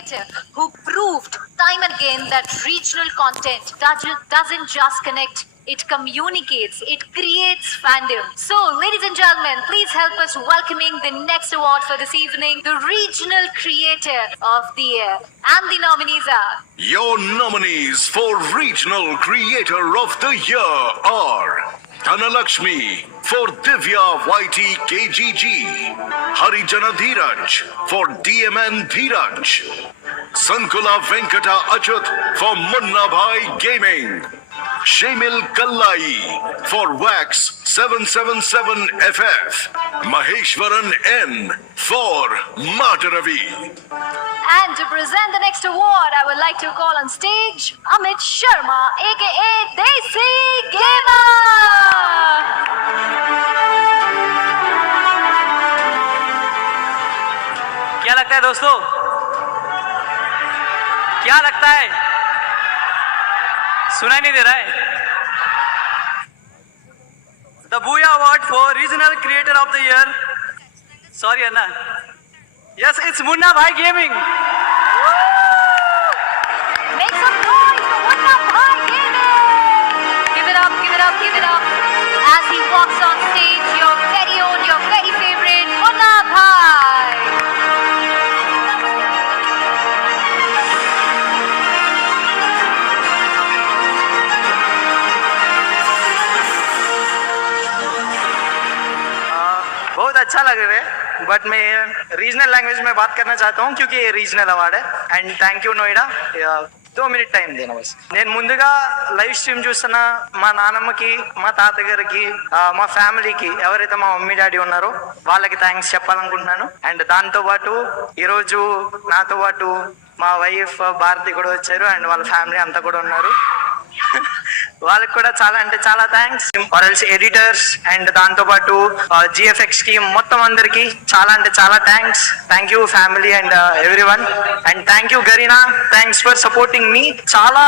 creator who proved time and again that regional content doesn't just connect, it communicates, it creates fandom. So, ladies and gentlemen, please help us welcoming the next award for this evening, the Regional Creator of the Year. And the nominees are... Your nominees for Regional Creator of the Year are Dhanalakshmi for Divya YT KGG, Harijana Dheeraj for DMN Dheeraj, Sankula Venkata Achyut for Munna Bhai Gaming, Shamil Kallai for Wax 777FF, Maheshwaran N for Mataravi. And to present the next award, I would like to call on stage Amit Sharma, aka Desi Gamer. क्या लगता है दोस्तों? क्या लगता है? सुनाई नहीं दे रहा है? The Booyah Award for Regional Creator of the Year. Sorry, Anna. Yes, it's Munna Bhai Gaming. Make some noise for Munna Bhai Gaming. Give it up, give it up, give it up. As he walks on stage, your very own, your very favorite Munna Bhai. बहुत अच्छा लग रहा है, बट मैं regional language में बात करना चाहता हूँ क्योंकि ये रीजनल अवार्ड है. And thank you Noida. 2 minute time దేనా బస్. నేను ముందుగా లైవ్ స్ట్రీమ్ చూస్తున్న మా నాన్నమ్మకి, మా తాతగారికి, మా ఫ్యామిలీకి, ఎవరైతే మా మమ్మీ డాడీ ఉన్నారో వాళ్ళకి థ్యాంక్స్ చెప్పాలనుకుంటున్నాను. అండ్ దాంతో పాటు ఈరోజు నాతో పాటు మా వైఫ్ భారతి కూడా వచ్చారు అండ్ వాళ్ళ ఫ్యామిలీ అంతా కూడా ఉన్నారు. వాళ్ళకి కూడా చాలా అంటే చాలా థ్యాంక్స్. ఆర్ఎల్స్ ఎడిటర్స్ అండ్ దాంతో పాటు జిఎఫ్ఎక్స్ కి మొత్తం అందరికి చాలా అంటే చాలా thanks. Thank you family and everyone. And thank you గరీనా, థ్యాంక్స్ ఫర్ సపోర్టింగ్ మీ. చాలా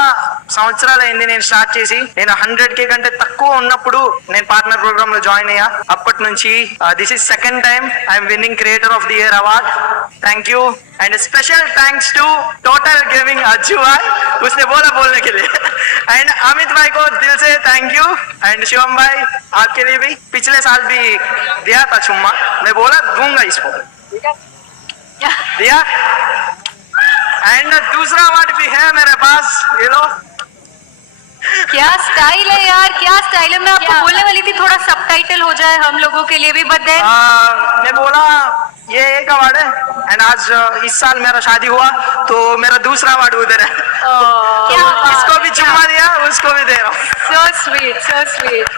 సంవత్సరాలు అయింది నేను స్టార్ట్ చేసి. నేను 100K కంటే తక్కువ ఉన్నప్పుడు నేను పార్ట్నర్ ప్రోగ్రామ్ లో జాయిన్ అయ్యా. అప్పటి నుంచి this is second time I'm winning creator of the year award. Thank you and special thanks to total gaming Ajju भाई, उसने बोला बोलने के लिए. एंड अमित भाई को दिल से थैंक यू. एंड शिवम भाई आपके लिए भी पिछले साल भी दिया था चुम्मा, मैं बोला दूंगा इसको, दिया. एंड दूसरा अवार्ड भी है मेरे पास, ये लो. क्या स्टाइल है यार, क्या स्टाइल है. मैं आपको बोलने वाली थी थोड़ा सबटाइटल हो जाए हम लोगों के लिए भी, बट देन मैं बोला ये एक अवार्ड है. एंड आज इस साल मेरा शादी हुआ तो मेरा दूसरा अवार्ड उधर है. इसको भी चुम्मा दिया, उसको भी दे रहा हूँ. So sweet, so sweet.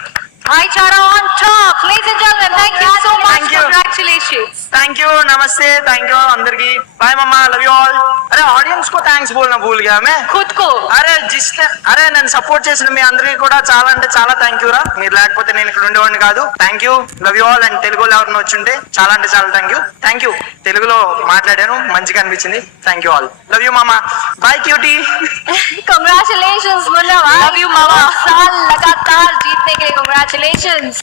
Bhaichara on top, ladies and gentlemen. Thank you so much. Thank you. Congratulations. Thank you, नमस्ते, थैंक यू अंदर की. बाय मम्मा, लव यू ऑल. अरे ऑडियన్స్ को థ్యాంక్స్ बोलना भूल गया मैं. खुद को అరే నన్ను సపోర్ట్ చేసిన మీ అందరికీ కూడా చాలా అంటే చాలా థ్యాంక్ యూ రా. మీరు లేకపోతే నేను ఇక్కడ ఉండేవాడిని కాదు. Thank you, love you all. And తెలుగులో ఎవరిని వచ్చుంటే చాలా అంటే చాలా థ్యాంక్ యూ. తెలుగులో మాట్లాడాను, మంచిగా అనిపించింది. Thank you all, love you మామా, bye cutie. Congratulations Munna. Love you mama. साल लगातार जीतने के लिए congratulations.